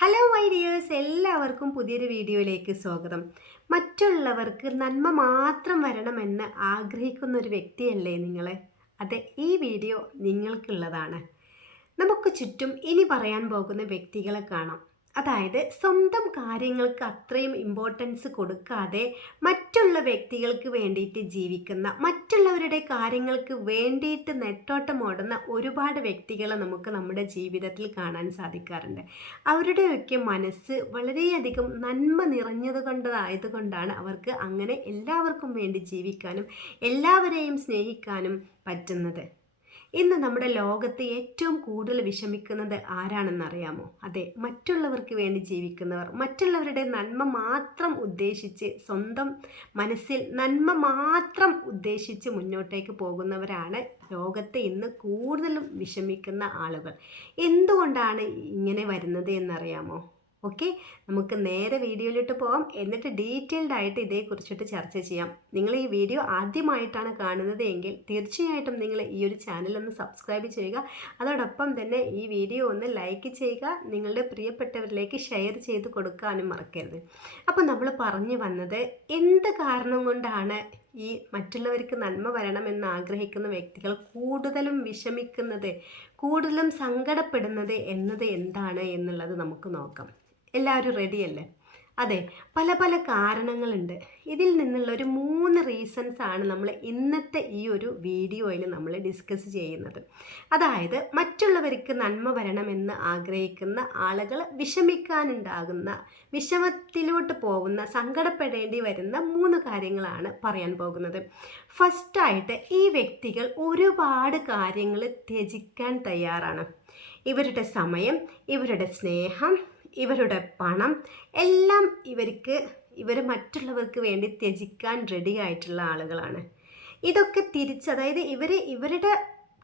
Hello my dears എല്ലാവർക്കും പുതിയൊരു വീഡിയോയിലേക്ക് സ്വാഗതം. മറ്റുള്ളവർക്ക് നന്മ മാത്രം വരണമെന്ന് ആഗ്രഹിക്കുന്ന ഒരു വ്യക്തിയല്ലേ നിങ്ങൾ അതെ ഈ വീഡിയോ നിങ്ങൾക്കുള്ളതാണ്. നമുക്ക് ചുറ്റും ഇനി പറയാൻ പോകുന്ന വ്യക്തികളെ കാണാം. അതായത് സ്വന്തം കാര്യങ്ങൾക്ക് അത്രയും ഇമ്പോർട്ടൻസ് കൊടുക്കാതെ മറ്റുള്ള വ്യക്തികൾക്ക് വേണ്ടിയിട്ട് ജീവിക്കുന്ന മറ്റുള്ളവരുടെ കാര്യങ്ങൾക്ക് വേണ്ടിയിട്ട് നെട്ടോട്ടം ഓടുന്ന ഒരുപാട് വ്യക്തികളെ നമുക്ക് നമ്മുടെ ജീവിതത്തിൽ കാണാൻ സാധിക്കാറുണ്ട്. അവരുടെയൊക്കെ മനസ്സ് വളരെയധികം നന്മ നിറഞ്ഞത് കൊണ്ടതായതുകൊണ്ടാണ് അവർക്ക് അങ്ങനെ എല്ലാവർക്കും വേണ്ടി ജീവിക്കാനും എല്ലാവരെയും സ്നേഹിക്കാനും പറ്റുന്നത്. ഇന്ന് നമ്മുടെ ലോകത്ത് ഏറ്റവും കൂടുതൽ വിഷമിക്കുന്നത് ആരാണെന്നറിയാമോ? അതെ മറ്റുള്ളവർക്ക് വേണ്ടി ജീവിക്കുന്നവർ. മറ്റുള്ളവരുടെ നന്മ മാത്രം ഉദ്ദേശിച്ച് സ്വന്തം മനസ്സിൽ നന്മ മാത്രം ഉദ്ദേശിച്ച് മുന്നോട്ടേക്ക് പോകുന്നവരാണ് ലോകത്തെ ഇന്ന് കൂടുതലും വിഷമിക്കുന്ന ആളുകൾ. എന്തുകൊണ്ടാണ് ഇങ്ങനെ വരുന്നത് എന്നറിയാമോ? ഓക്കെ നമുക്ക് നേരെ വീഡിയോയിലിട്ട് പോകാം എന്നിട്ട് ഡീറ്റെയിൽഡ് ആയിട്ട് ഇതേക്കുറിച്ചിട്ട് ചർച്ച ചെയ്യാം. നിങ്ങൾ ഈ വീഡിയോ ആദ്യമായിട്ടാണ് കാണുന്നത് എങ്കിൽ തീർച്ചയായിട്ടും നിങ്ങൾ ഈ ഒരു ചാനൽ ഒന്ന് സബ്സ്ക്രൈബ് ചെയ്യുക. അതോടൊപ്പം തന്നെ ഈ വീഡിയോ ഒന്ന് ലൈക്ക് ചെയ്യുക. നിങ്ങളുടെ പ്രിയപ്പെട്ടവരിലേക്ക് ഷെയർ ചെയ്ത് കൊടുക്കാനും മറക്കരുത്. അപ്പോൾ നമ്മൾ പറഞ്ഞു വന്നത് എന്ത് കാരണം കൊണ്ടാണ് ഈ മറ്റുള്ളവർക്ക് നന്മ വരണമെന്ന് ആഗ്രഹിക്കുന്ന വ്യക്തികൾ കൂടുതലും വിഷമിക്കുന്നത് കൂടുതലും സങ്കടപ്പെടുന്നത് എന്നത് എന്താണ് എന്നുള്ളത് നമുക്ക് നോക്കാം. എല്ലാവരും റെഡിയല്ലേ അതെ പല പല കാരണങ്ങളുണ്ട്. ഇതിൽ നിന്നുള്ള ഒരു മൂന്ന് റീസൺസ് ആണ് നമ്മൾ ഇന്നത്തെ ഈ ഒരു വീഡിയോയിൽ നമ്മൾ ഡിസ്കസ് ചെയ്യുന്നത്. അതായത് മറ്റുള്ളവർക്ക് നന്മ വരണമെന്ന് ആഗ്രഹിക്കുന്ന ആളുകൾ വിഷമിക്കാനുണ്ടാകുന്ന വിഷമത്തിലോട്ട് പോകുന്ന സങ്കടപ്പെടേണ്ടി വരുന്ന മൂന്ന് കാര്യങ്ങളാണ് പറയാൻ പോകുന്നത്. ഫസ്റ്റായിട്ട് ഈ വ്യക്തികൾ ഒരുപാട് കാര്യങ്ങൾ ത്യജിക്കാൻ തയ്യാറാണ്. ഇവരുടെ സമയം ഇവരുടെ സ്നേഹം ഇവരുടെ പണം എല്ലാം ഇവർക്ക് ഇവർ മറ്റുള്ളവർക്ക് വേണ്ടി ത്യജിക്കാൻ റെഡി ആയിട്ടുള്ള ആളുകളാണ്. ഇതൊക്കെ തിരിച്ച് അതായത് ഇവർ ഇവരുടെ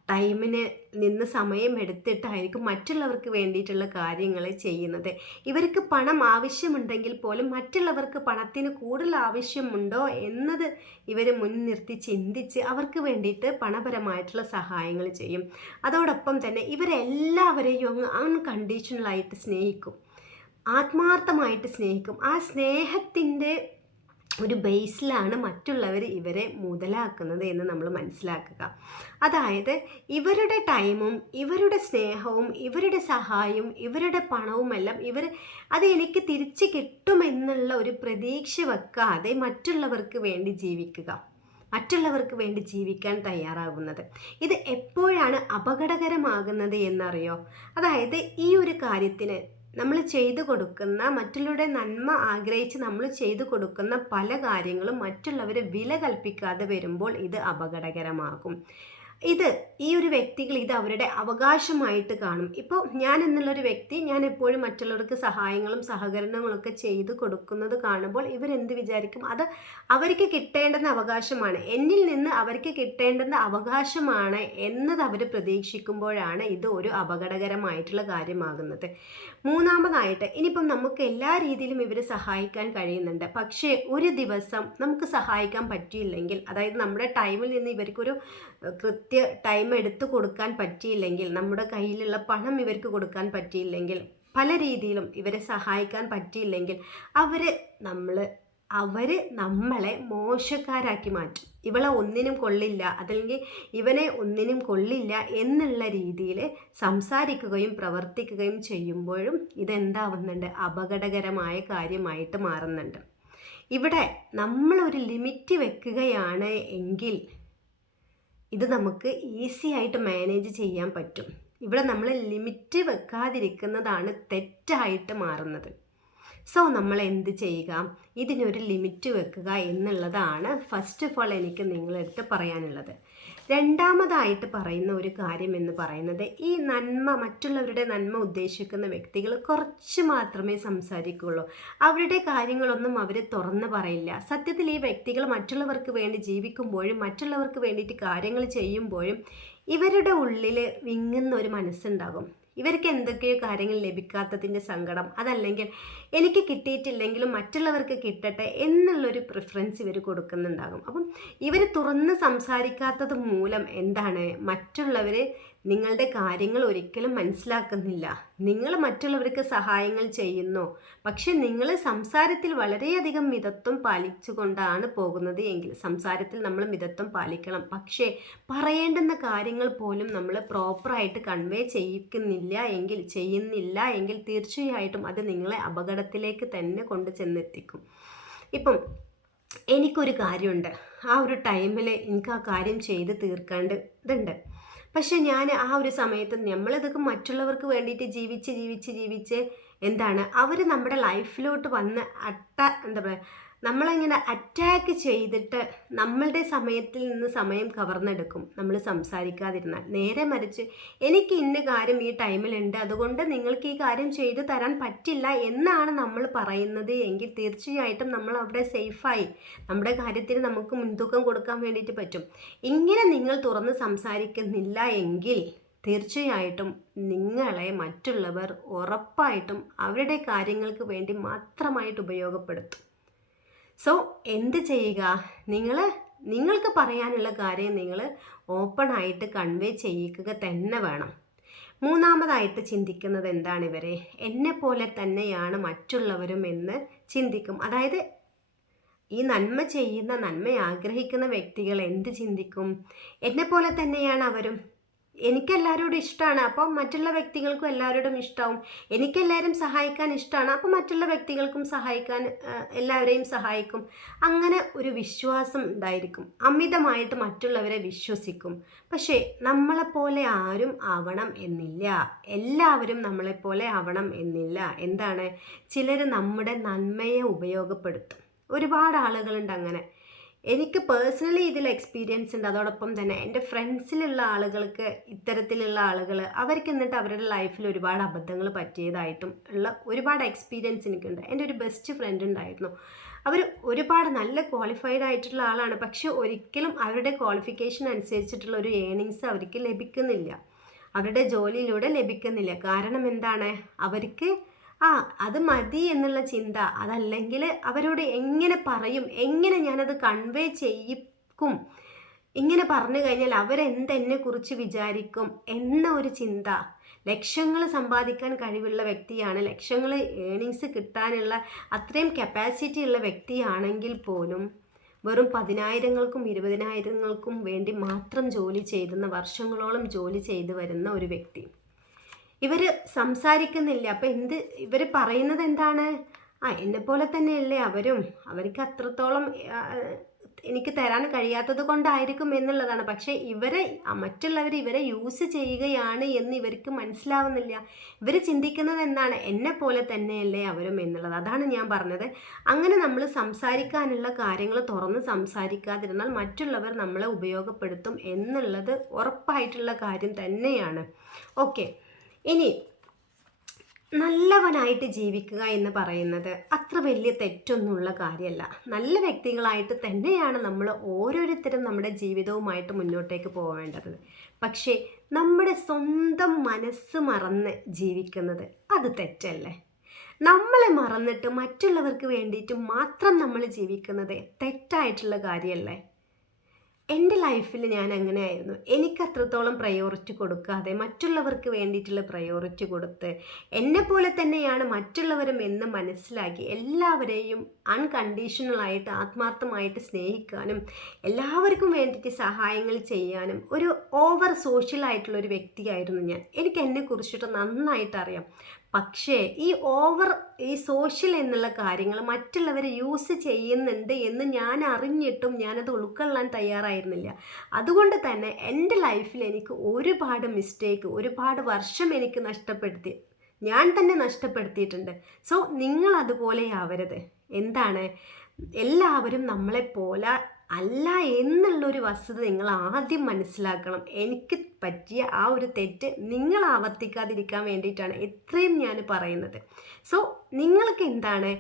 ടൈമിന് നിന്ന് സമയം എടുത്തിട്ടായിരിക്കും മറ്റുള്ളവർക്ക് വേണ്ടിയിട്ടുള്ള കാര്യങ്ങൾ ചെയ്യുന്നത്. ഇവർക്ക് പണം ആവശ്യമുണ്ടെങ്കിൽ പോലും മറ്റുള്ളവർക്ക് പണത്തിന് കൂടുതൽ ആവശ്യമുണ്ടോ എന്നത് ഇവർ മുൻനിർത്തി ചിന്തിച്ച് അവർക്ക് വേണ്ടിയിട്ട് പണപരമായിട്ടുള്ള സഹായങ്ങൾ ചെയ്യും. അതോടൊപ്പം തന്നെ ഇവരെല്ലാവരെയും അൺകണ്ടീഷണലായിട്ട് സ്നേഹിക്കും. ആത്മാർത്ഥമായിട്ട് സ്നേഹിക്കും. ആ സ്നേഹത്തിന്റെ ഒരു ബേസിലാണ് മറ്റുള്ളവർ ഇവരെ മുതലാക്കുന്നത് എന്ന് നമ്മൾ മനസ്സിലാക്കുക. അതായത് ഇവരുടെ ടൈമും ഇവരുടെ സ്നേഹവും ഇവരുടെ സഹായവും ഇവരുടെ പണവുമെല്ലാം ഇവർ അത് എനിക്ക് തിരിച്ച് കിട്ടുമെന്നുള്ള ഒരു പ്രതീക്ഷ വെക്കാതെ മറ്റുള്ളവർക്ക് വേണ്ടി ജീവിക്കുക. മറ്റുള്ളവർക്ക് വേണ്ടി ജീവിക്കാൻ തയ്യാറാകുന്നത്. ഇത് എപ്പോഴാണ് അപകടകരമാകുന്നത് എന്നറിയോ? അതായത് ഈ ഒരു കാര്യത്തിന് നമ്മൾ ചെയ്തു കൊടുക്കുന്ന മറ്റുള്ളവരുടെ നന്മ ആഗ്രഹിച്ച് നമ്മൾ ചെയ്തു കൊടുക്കുന്ന പല കാര്യങ്ങളും മറ്റുള്ളവർ വില കൽപ്പിക്കാതെ വരുമ്പോൾ ഇത് അപകടകരമാകും. ഇത് ഈ ഒരു വ്യക്തികൾ ഇത് അവരുടെ അവകാശമായിട്ട് കാണും. ഇപ്പോൾ ഞാൻ എന്നുള്ളൊരു വ്യക്തി ഞാൻ എപ്പോഴും മറ്റുള്ളവർക്ക് സഹായങ്ങളും സഹകരണങ്ങളൊക്കെ ചെയ്ത് കൊടുക്കുന്നത് കാണുമ്പോൾ ഇവരെന്ത് വിചാരിക്കും? അത് അവർക്ക് കിട്ടേണ്ടുന്ന അവകാശമാണ്. എന്നിൽ നിന്ന് അവർക്ക് കിട്ടേണ്ടുന്ന അവകാശമാണ് എന്നത് അവർ പ്രതീക്ഷിക്കുമ്പോഴാണ് ഇത് ഒരു അപകടകരമായിട്ടുള്ള കാര്യമാകുന്നത്. മൂന്നാമതായിട്ട് ഇനിയിപ്പം നമുക്ക് എല്ലാ രീതിയിലും ഇവരെ സഹായിക്കാൻ കഴിയുന്നുണ്ട്. പക്ഷേ ഒരു ദിവസം നമുക്ക് സഹായിക്കാൻ പറ്റിയില്ലെങ്കിൽ അതായത് നമ്മുടെ ടൈമിൽ നിന്ന് ഇവർക്കൊരു കൃത്യ ടൈം എടുത്തു കൊടുക്കാൻ പറ്റിയില്ലെങ്കിൽ നമ്മുടെ കയ്യിലുള്ള പണം ഇവർക്ക് കൊടുക്കാൻ പറ്റിയില്ലെങ്കിൽ പല രീതിയിലും ഇവരെ സഹായിക്കാൻ പറ്റിയില്ലെങ്കിൽ അവർ നമ്മൾ അവർ നമ്മളെ മോശക്കാരാക്കി മാറ്റും. ഇവളെ ഒന്നിനും കൊള്ളില്ല അതല്ലെങ്കിൽ ഇവനെ ഒന്നിനും കൊള്ളില്ല എന്നുള്ള രീതിയിൽ സംസാരിക്കുകയും പ്രവർത്തിക്കുകയും ചെയ്യുമ്പോഴും ഇതെന്താവുന്നുണ്ട്? അപകടകരമായ കാര്യമായിട്ട് മാറുന്നുണ്ട്. ഇവിടെ നമ്മളൊരു ലിമിറ്റ് വെക്കുകയാണ് എങ്കിൽ ഇത് നമുക്ക് ഈസി ആയിട്ട് മാനേജ് ചെയ്യാൻ പറ്റും. ഇവിടെ നമ്മൾ ലിമിറ്റ് വെക്കാതിരിക്കുന്നതാണ് തെറ്റായിട്ട് മാറുന്നത്. സോ നമ്മൾ എന്ത് ചെയ്യുക? ഇതിനൊരു ലിമിറ്റ് വെക്കുക എന്നുള്ളതാണ് ഫസ്റ്റ് ഓഫ് ഓൾ എനിക്ക് നിങ്ങളെടുത്ത് പറയാനുള്ളത്. രണ്ടാമതായിട്ട് പറയുന്ന ഒരു കാര്യം എന്ന് പറയുന്നത് ഈ നന്മ മറ്റുള്ളവരുടെ നന്മ ഉദ്ദേശിക്കുന്ന വ്യക്തികൾ കുറച്ച് മാത്രമേ സംസാരിക്കുകയുള്ളൂ. അവരുടെ കാര്യങ്ങളൊന്നും അവർ തുറന്നു പറയില്ല. സത്യത്തിൽ ഈ വ്യക്തികൾ മറ്റുള്ളവർക്ക് വേണ്ടി ജീവിക്കുമ്പോഴും മറ്റുള്ളവർക്ക് വേണ്ടിയിട്ട് കാര്യങ്ങൾ ചെയ്യുമ്പോഴും ഇവരുടെ ഉള്ളിൽ വിങ്ങുന്ന ഒരു മനസ്സുണ്ടാകും. ഇവർക്ക് എന്തൊക്കെയോ കാര്യങ്ങൾ ലഭിക്കാത്തതിന്റെ സങ്കടം അതല്ലെങ്കിൽ എനിക്ക് കിട്ടിയിട്ടില്ലെങ്കിലും മറ്റുള്ളവർക്ക് കിട്ടട്ടെ എന്നുള്ളൊരു പ്രിഫറൻസ് ഇവർ കൊടുക്കുന്നുണ്ടാകും. അപ്പം ഇവർ തുറന്ന് സംസാരിക്കാത്തത് മൂലം എന്താണ്? മറ്റുള്ളവർ നിങ്ങളുടെ കാര്യങ്ങൾ ഒരിക്കലും മനസ്സിലാക്കുന്നില്ല. നിങ്ങൾ മറ്റുള്ളവർക്ക് സഹായങ്ങൾ ചെയ്യുന്നു. പക്ഷെ നിങ്ങൾ സംസാരത്തിൽ വളരെയധികം മിതത്വം പാലിച്ചുകൊണ്ടാണ് പോകുന്നത് എങ്കിൽ സംസാരത്തിൽ നമ്മൾ മിതത്വം പാലിക്കണം. പക്ഷേ പറയേണ്ടുന്ന കാര്യങ്ങൾ പോലും നമ്മൾ പ്രോപ്പറായിട്ട് കൺവേ ചെയ്യിക്കുന്നില്ല എങ്കിൽ ചെയ്യുന്നില്ല എങ്കിൽ തീർച്ചയായിട്ടും അത് നിങ്ങളെ അപകടത്തിലേക്ക് തന്നെ കൊണ്ട് ചെന്നെത്തിക്കും. ഇപ്പം എനിക്കൊരു കാര്യമുണ്ട്. ആ ഒരു ടൈമിൽ എനിക്ക് ആ കാര്യം ചെയ്ത് തീർക്കേണ്ട ഇതുണ്ട്. പക്ഷെ ഞാൻ ആ ഒരു സമയത്ത് നമ്മളിതൊക്കെ മറ്റുള്ളവർക്ക് വേണ്ടിയിട്ട് ജീവിച്ച് ജീവിച്ച് ജീവിച്ച് എന്താണ് അവർ നമ്മുടെ ലൈഫിലോട്ട് വന്ന് അട്ട എന്താ പറയുക നമ്മളിങ്ങനെ അറ്റാക്ക് ചെയ്തിട്ട് നമ്മളുടെ സമയത്തിൽ നിന്ന് സമയം കവർന്നെടുക്കും. നമ്മൾ സംസാരിക്കാതിരുന്നാൽ. നേരെ മറിച്ച് എനിക്ക് ഇന്ന കാര്യം ഈ ടൈമിലുണ്ട് അതുകൊണ്ട് നിങ്ങൾക്ക് ഈ കാര്യം ചെയ്തു തരാൻ പറ്റില്ല എന്നാണ് നമ്മൾ പറയുന്നത് എങ്കിൽ തീർച്ചയായിട്ടും നമ്മൾ അവിടെ സേഫായി നമ്മുടെ കാര്യത്തിന് നമുക്ക് മുൻതൂക്കം കൊടുക്കാൻ വേണ്ടിയിട്ട് പറ്റും. ഇങ്ങനെ നിങ്ങൾ തുറന്ന് സംസാരിക്കുന്നില്ല എങ്കിൽ തീർച്ചയായിട്ടും നിങ്ങളെ മറ്റുള്ളവർ ഉറപ്പായിട്ടും അവരുടെ കാര്യങ്ങൾക്ക് വേണ്ടി മാത്രമായിട്ട് ഉപയോഗപ്പെടുത്തും. സോ എന്ത് ചെയ്യുക? നിങ്ങൾ നിങ്ങൾക്ക് പറയാനുള്ള കാര്യം നിങ്ങൾ ഓപ്പൺ ആയിട്ട് കൺവേ ചെയ്യിക്കുക തന്നെ വേണം. മൂന്നാമതായിട്ട് ചിന്തിക്കുന്നത് എന്താണ് ഇവരെ? എന്നെ പോലെ തന്നെയാണ് മറ്റുള്ളവരും എന്ന് ചിന്തിക്കും. അതായത് ഈ നന്മ ചെയ്യുന്ന നന്മ ആഗ്രഹിക്കുന്ന വ്യക്തികൾ എന്ത് ചിന്തിക്കും? എന്നെ പോലെ തന്നെയാണ് അവരും എനിക്കെല്ലാവരോടും ഇഷ്ടമാണ് അപ്പോൾ മറ്റുള്ള വ്യക്തികൾക്കും എല്ലാവരോടും ഇഷ്ടമാവും എനിക്കെല്ലാവരും സഹായിക്കാൻ ഇഷ്ടമാണ് അപ്പോൾ മറ്റുള്ള വ്യക്തികൾക്കും സഹായിക്കാൻ എല്ലാവരെയും സഹായിക്കും. അങ്ങനെ ഒരു വിശ്വാസം ഉണ്ടായിരിക്കും. അമിതമായിട്ട് മറ്റുള്ളവരെ വിശ്വസിക്കും. പക്ഷേ നമ്മളെപ്പോലെ ആരും ആവണം എന്നില്ല. എല്ലാവരും നമ്മളെപ്പോലെ ആവണം എന്നില്ല. എന്താണ്? ചിലർ നമ്മുടെ നന്മയെ ഉപയോഗപ്പെടുത്തും. ഒരുപാട് ആളുകളുണ്ട് അങ്ങനെ. എനിക്ക് പേഴ്സണലി ഇതിൽ എക്സ്പീരിയൻസ് ഉണ്ട്. അതോടൊപ്പം തന്നെ എന്റെ ഫ്രണ്ട്സിലുള്ള ആളുകൾക്ക് ഇത്തരത്തിലുള്ള ആളുകൾ അവർക്ക് എന്നിട്ട് അവരുടെ ലൈഫിൽ ഒരുപാട് അബദ്ധങ്ങൾ പറ്റിയതായിട്ടും ഉള്ള ഒരുപാട് എക്സ്പീരിയൻസ് എനിക്കുണ്ട്. എന്റെ ഒരു ബെസ്റ്റ് ഫ്രണ്ട് ഉണ്ടായിരുന്നു. അവർ ഒരുപാട് നല്ല ക്വാളിഫൈഡ് ആയിട്ടുള്ള ആളാണ്. പക്ഷെ ഒരിക്കലും അവരുടെ ക്വാളിഫിക്കേഷൻ അനുസരിച്ചിട്ടുള്ള ഒരു ഏണിങ്സ് അവർക്ക് ലഭിക്കുന്നില്ല. അവരുടെ ജോലിയിലൂടെ ലഭിക്കുന്നില്ല. കാരണം എന്താണ്? അവർക്ക് ആ അത് മതി എന്നുള്ള ചിന്ത. അതല്ലെങ്കിൽ അവരോട് എങ്ങനെ പറയും? എങ്ങനെ ഞാനത് കൺവേ ചെയ്യിക്കും? ഇങ്ങനെ പറഞ്ഞു കഴിഞ്ഞാൽ അവരെന്തെന്നെ കുറിച്ച് വിചാരിക്കും എന്ന ഒരു ചിന്ത. ലക്ഷങ്ങൾ സമ്പാദിക്കാൻ കഴിവുള്ള വ്യക്തിയാണ്. ലക്ഷങ്ങൾ ഏണിങ്സ് കിട്ടാനുള്ള അത്രയും കപ്പാസിറ്റി ഉള്ള വ്യക്തിയാണെങ്കിൽ പോലും വെറും പതിനായിരങ്ങൾക്കും ഇരുപതിനായിരങ്ങൾക്കും വേണ്ടി മാത്രം ജോലി ചെയ്തുന്ന വർഷങ്ങളോളം ജോലി ചെയ്തു വരുന്ന ഒരു വ്യക്തി. ഇവർ സംസാരിക്കുന്നില്ല. അപ്പം എന്ത് ഇവർ പറയുന്നത് എന്താണ്? ആ എന്നെ പോലെ തന്നെയല്ലേ അവരും. അവർക്ക് അത്രത്തോളം എനിക്ക് തരാൻ കഴിയാത്തത് കൊണ്ടായിരിക്കും എന്നുള്ളതാണ്. പക്ഷേ ഇവരെ മറ്റുള്ളവർ ഇവരെ യൂസ് ചെയ്യുകയാണ് എന്ന് ഇവർക്ക് മനസ്സിലാവുന്നില്ല. ഇവർ ചിന്തിക്കുന്നത് എന്താണ്? എന്നെ പോലെ തന്നെയല്ലേ അവരും എന്നുള്ളത്. അതാണ് ഞാൻ പറഞ്ഞത്. അങ്ങനെ നമ്മൾ സംസാരിക്കാനുള്ള കാര്യങ്ങൾ തുറന്ന് സംസാരിക്കാതിരുന്നാൽ മറ്റുള്ളവർ നമ്മളെ ഉപയോഗപ്പെടുത്തും എന്നുള്ളത് ഉറപ്പായിട്ടുള്ള കാര്യം തന്നെയാണ്. ഓക്കെ. ഇനി നല്ലവനായിട്ട് ജീവിക്കുക എന്ന് പറയുന്നത് അത്ര വലിയ തെറ്റൊന്നുമുള്ള കാര്യമല്ല. നല്ല വ്യക്തികളായിട്ട് തന്നെയാണ് നമ്മൾ ഓരോരുത്തരും നമ്മുടെ ജീവിതവുമായിട്ട് മുന്നോട്ടേക്ക് പോവേണ്ടത്. പക്ഷേ നമ്മുടെ സ്വന്തം മനസ്സ് മറന്ന് ജീവിക്കുന്നത് അത് തെറ്റല്ലേ? നമ്മളെ മറന്നിട്ട് മറ്റുള്ളവർക്ക് വേണ്ടിയിട്ട് മാത്രം നമ്മൾ ജീവിക്കുന്നത് തെറ്റായിട്ടുള്ള കാര്യമല്ലേ? എന്റെ ലൈഫിൽ ഞാൻ അങ്ങനെയായിരുന്നു എനിക്ക് അത്രത്തോളം പ്രയോറിറ്റി കൊടുക്കാതെ മറ്റുള്ളവർക്ക് വേണ്ടിയിട്ടുള്ള പ്രയോറിറ്റി കൊടുത്ത് എന്നെ പോലെ തന്നെയാണ് മറ്റുള്ളവരും എന്ന് മനസ്സിലാക്കി എല്ലാവരെയും അൺകണ്ടീഷണലായിട്ട് ആത്മാർത്ഥമായിട്ട് സ്നേഹിക്കാനും എല്ലാവർക്കും വേണ്ടിയിട്ട് സഹായങ്ങൾ ചെയ്യാനും ഒരു ഓവർ സോഷ്യൽ ആയിട്ടുള്ള ഒരു വ്യക്തിയായിരുന്നു ഞാൻ. എനിക്ക് എന്നെ കുറിച്ചിട്ട് നന്നായിട്ട് അറിയാം. പക്ഷേ ഈ ഓവർ ഈ സോഷ്യൽ എന്നുള്ള കാര്യങ്ങൾ മറ്റുള്ളവർ യൂസ് ചെയ്യുന്നുണ്ട് എന്ന് ഞാൻ അറിഞ്ഞിട്ടും ഞാനത് ഉൾക്കൊള്ളാൻ തയ്യാറായിരുന്നില്ല. അതുകൊണ്ട് തന്നെ എന്റെ ലൈഫിൽ എനിക്ക് ഒരുപാട് മിസ്റ്റേക്ക് ഒരുപാട് വർഷം എനിക്ക് നഷ്ടപ്പെടുത്തി ഞാൻ തന്നെ നഷ്ടപ്പെടുത്തിയിട്ടുണ്ട്. സോ നിങ്ങൾ അതുപോലെ ആവരുത്. എന്താണ്? എല്ലാവരും നമ്മളെപ്പോലെ അല്ല എന്നുള്ളൊരു വസ്തുത നിങ്ങൾ ആദ്യം മനസ്സിലാക്കണം. എനിക്ക് പറ്റിയ ആ ഒരു തെറ്റ് നിങ്ങൾ ആവർത്തിക്കാതിരിക്കാൻ വേണ്ടിയിട്ടാണ് എത്രയും ഞാൻ പറയുന്നത്. സോ നിങ്ങൾക്ക് എന്താണ്?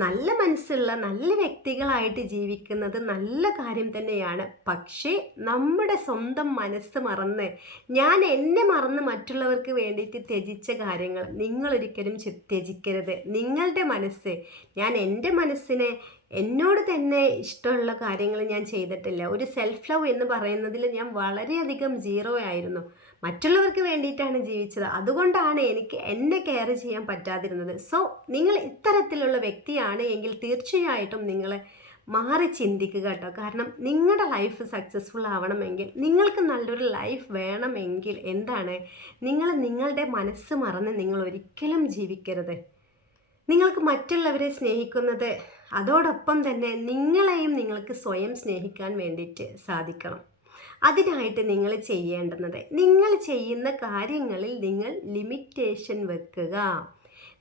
നല്ല മനസ്സുള്ള നല്ല വ്യക്തികളായിട്ട് ജീവിക്കുന്നത് നല്ല കാര്യം തന്നെയാണ്. പക്ഷേ നമ്മുടെ സ്വന്തം മനസ്സ് മറന്ന് ഞാൻ എന്നെ മറന്ന് മറ്റുള്ളവർക്ക് വേണ്ടിയിട്ട് ത്യജിച്ച കാര്യങ്ങൾ നിങ്ങളൊരിക്കലും ത്യജിക്കരുത്. നിങ്ങളുടെ മനസ്സ് ഞാൻ എന്റെ മനസ്സിനെ എന്നോട് തന്നെ ഇഷ്ടമുള്ള കാര്യങ്ങൾ ഞാൻ ചെയ്തിട്ടില്ല. ഒരു സെൽഫ് ലവ് എന്ന് പറയുന്നതിൽ ഞാൻ വളരെയധികം സീറോ ആയിരുന്നു. മറ്റുള്ളവർക്ക് വേണ്ടിയിട്ടാണ് ജീവിച്ചത്. അതുകൊണ്ടാണ് എനിക്ക് എന്നെ കെയർ ചെയ്യാൻ പറ്റാതിരുന്നത്. സോ നിങ്ങൾ ഇത്തരത്തിലുള്ള വ്യക്തിയാണ് എങ്കിൽ തീർച്ചയായിട്ടും നിങ്ങൾ മാറി ചിന്തിക്കുക കേട്ടോ. കാരണം നിങ്ങളുടെ ലൈഫ് സക്സസ്ഫുൾ ആവണമെങ്കിൽ നിങ്ങൾക്ക് നല്ലൊരു ലൈഫ് വേണമെങ്കിൽ എന്താണ്? നിങ്ങൾ നിങ്ങളുടെ മനസ്സ് മറന്ന് നിങ്ങൾ ഒരിക്കലും ജീവിക്കരുത്. നിങ്ങൾക്ക് മറ്റുള്ളവരെ സ്നേഹിക്കുന്നത് അതോടൊപ്പം തന്നെ നിങ്ങളെയും നിങ്ങൾക്ക് സ്വയം സ്നേഹിക്കാൻ വേണ്ടിയിട്ട് സാധിക്കണം. അതിനായിട്ട് നിങ്ങൾ ചെയ്യേണ്ടുന്നത് നിങ്ങൾ ചെയ്യുന്ന കാര്യങ്ങളിൽ നിങ്ങൾ ലിമിറ്റേഷൻ വെക്കുക.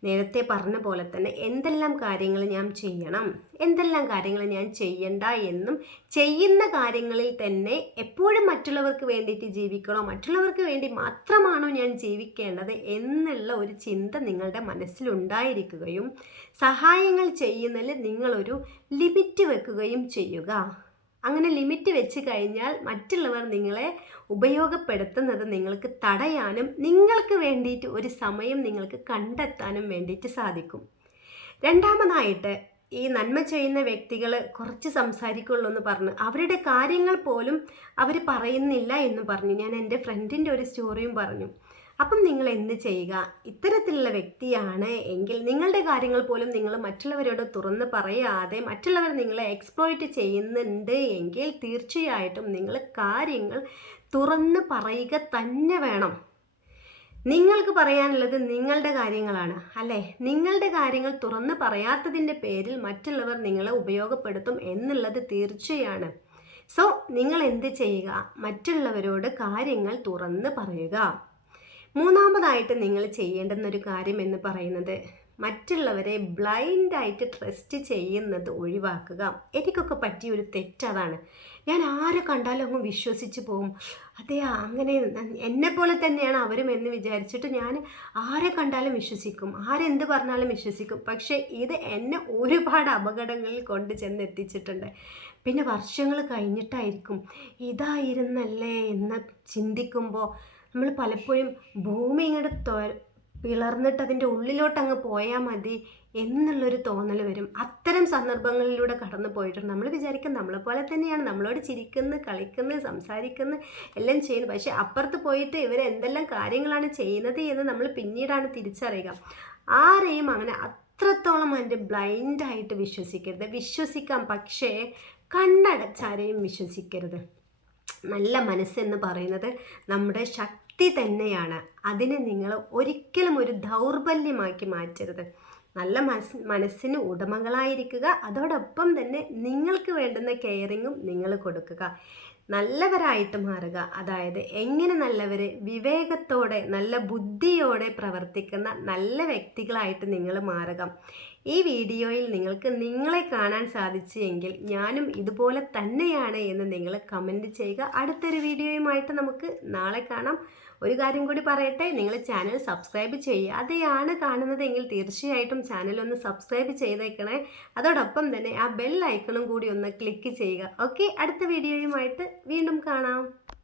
നേരത്തെ പറഞ്ഞ പോലെ തന്നെ എന്തെല്ലാം കാര്യങ്ങൾ ഞാൻ ചെയ്യണം എന്തെല്ലാം കാര്യങ്ങൾ ഞാൻ ചെയ്യണ്ട എന്നും ചെയ്യുന്ന കാര്യങ്ങളിൽ തന്നെ എപ്പോഴും മറ്റുള്ളവർക്ക് വേണ്ടിയിട്ട് ജീവിക്കണോ മറ്റുള്ളവർക്ക് വേണ്ടി മാത്രമാണോ ഞാൻ ജീവിക്കേണ്ടത് എന്നുള്ള ഒരു ചിന്ത നിങ്ങളുടെ മനസ്സിലുണ്ടായിരിക്കുകയും സഹായങ്ങൾ ചെയ്യുന്നതിൽ നിങ്ങളൊരു ലിമിറ്റ് വെക്കുകയും ചെയ്യുക. അങ്ങനെ ലിമിറ്റ് വെച്ച് കഴിഞ്ഞാൽ മറ്റുള്ളവർ നിങ്ങളെ ഉപയോഗപ്പെടുത്തുന്നത് നിങ്ങൾക്ക് തടയാനും നിങ്ങൾക്ക് വേണ്ടിയിട്ട് ഒരു സമയം നിങ്ങൾക്ക് കണ്ടെത്താനും വേണ്ടിയിട്ട് സാധിക്കും. രണ്ടാമതായിട്ട് ഈ നന്മ ചെയ്യുന്ന വ്യക്തികൾ കുറച്ച് സംസാരിക്കുള്ളൂ എന്ന് പറഞ്ഞു അവരുടെ കാര്യങ്ങൾ പോലും അവർ പറയുന്നില്ല എന്ന് പറഞ്ഞു. ഞാൻ എന്റെ ഫ്രണ്ടിന്റെ ഒരു സ്റ്റോറിയും പറഞ്ഞു. അപ്പം നിങ്ങൾ എന്ത് ചെയ്യുക? ഇത്തരത്തിലുള്ള വ്യക്തിയാണ് എങ്കിൽ നിങ്ങളുടെ കാര്യങ്ങൾ പോലും നിങ്ങൾ മറ്റുള്ളവരോട് തുറന്ന് പറയാതെ മറ്റുള്ളവർ നിങ്ങളെ എക്സ്പ്ലോയിറ്റ് ചെയ്യുന്നുണ്ട് എങ്കിൽ തീർച്ചയായിട്ടും നിങ്ങൾ കാര്യങ്ങൾ തുറന്ന് പറയുക തന്നെ വേണം. നിങ്ങൾക്ക് പറയാനുള്ളത് നിങ്ങളുടെ കാര്യങ്ങളാണ് അല്ലേ? നിങ്ങളുടെ കാര്യങ്ങൾ തുറന്ന് പറയാത്തതിന്റെ പേരിൽ മറ്റുള്ളവർ നിങ്ങളെ ഉപയോഗപ്പെടുത്തും എന്നുള്ളത് തീർച്ചയാണ്. സോ നിങ്ങൾ എന്ത് ചെയ്യുക? മറ്റുള്ളവരോട് കാര്യങ്ങൾ തുറന്ന് പറയുക. മൂന്നാമതായിട്ട് നിങ്ങൾ ചെയ്യേണ്ടുന്ന ഒരു കാര്യം എന്ന് പറയുന്നത് മറ്റുള്ളവരെ ബ്ലൈൻഡായിട്ട് ട്രസ്റ്റ് ചെയ്യുന്നത് ഒഴിവാക്കുക. എനിക്കൊക്കെ പറ്റിയ ഒരു തെറ്റതാണ് ഞാൻ ആരെ കണ്ടാലും അങ്ങ് വിശ്വസിച്ച് പോകും. അതെ അങ്ങനെ എന്നെ പോലെ തന്നെയാണ് അവരും എന്ന് വിചാരിച്ചിട്ട് ഞാൻ ആരെ കണ്ടാലും വിശ്വസിക്കും. ആരെന്ത് പറഞ്ഞാലും വിശ്വസിക്കും. പക്ഷേ ഇത് എന്നെ ഒരുപാട് അപകടങ്ങളിൽ കൊണ്ട് ചെന്ന് എത്തിച്ചിട്ടുണ്ട് പിന്നെ വർഷങ്ങൾ കഴിഞ്ഞിട്ടായിരിക്കും. ഇതായിരുന്നല്ലേ എന്ന് ചിന്തിക്കുമ്പോൾ നമ്മൾ പലപ്പോഴും ഭൂമി ഇങ്ങോട്ട് പിളർന്നിട്ട് അതിന്റെ ഉള്ളിലോട്ട് അങ്ങ് പോയാൽ മതി എന്നുള്ളൊരു തോന്നൽ വരും. അത്തരം സന്ദർഭങ്ങളിലൂടെ കടന്നു പോയിട്ടുണ്ട് നമ്മൾ വിചാരിക്കും നമ്മളെപ്പോലെ തന്നെയാണ്. നമ്മളോട് ചിരിക്കുന്നു കളിക്കുന്നു സംസാരിക്കുന്നു എല്ലാം ചെയ്യുന്നു. പക്ഷേ അപ്പുറത്ത് പോയിട്ട് ഇവർ എന്തെല്ലാം കാര്യങ്ങളാണ് ചെയ്യുന്നത് എന്ന് നമ്മൾ പിന്നീടാണ് തിരിച്ചറിയുക. ആരെയും അങ്ങനെ അത്രത്തോളം അതിന്റെ ബ്ലൈൻഡായിട്ട് വിശ്വസിക്കരുത്. വിശ്വസിക്കാം പക്ഷേ കണ്ണടച്ചാരെയും വിശ്വസിക്കരുത്. നല്ല മനസ്സെന്ന് പറയുന്നത് നമ്മുടെ ശക്തി തന്നെയാണ്. അതിനെ നിങ്ങൾ ഒരിക്കലും ഒരു ദൗർബല്യമാക്കി മാറ്റരുത്. നല്ല മനസ് മനസ്സിന് ഉടമകളായിരിക്കുക. അതോടൊപ്പം തന്നെ നിങ്ങൾക്ക് വേണ്ടുന്ന കെയറിങ്ങും നിങ്ങൾ കൊടുക്കുക. നല്ലവരായിട്ട് മാറുക. അതായത് എങ്ങനെ നല്ലവർ വിവേകത്തോടെ നല്ല ബുദ്ധിയോടെ പ്രവർത്തിക്കുന്ന നല്ല വ്യക്തികളായിട്ട് നിങ്ങൾ മാറുക. ഈ വീഡിയോയിൽ നിങ്ങൾക്ക് നിങ്ങളെ കാണാൻ സാധിച്ചു ഞാനും ഇതുപോലെ തന്നെയാണ് എന്ന് നിങ്ങൾ കമന്റ് ചെയ്യുക. അടുത്തൊരു വീഡിയോയുമായിട്ട് നമുക്ക് നാളെ കാണാം. ഒരു കാര്യം കൂടി പറയട്ടെ? നിങ്ങൾ ചാനൽ സബ്സ്ക്രൈബ് ചെയ്യാതെയാണ് കാണുന്നതെങ്കിൽ തീർച്ചയായിട്ടും ചാനൽ ഒന്ന് സബ്സ്ക്രൈബ് ചെയ്തേക്കണേ. അതോടൊപ്പം തന്നെ ആ ബെൽ ഐക്കണും കൂടി ഒന്ന് ക്ലിക്ക് ചെയ്യുക. ഓക്കെ? അടുത്ത വീഡിയോയുമായിട്ട് വീണ്ടും കാണാം.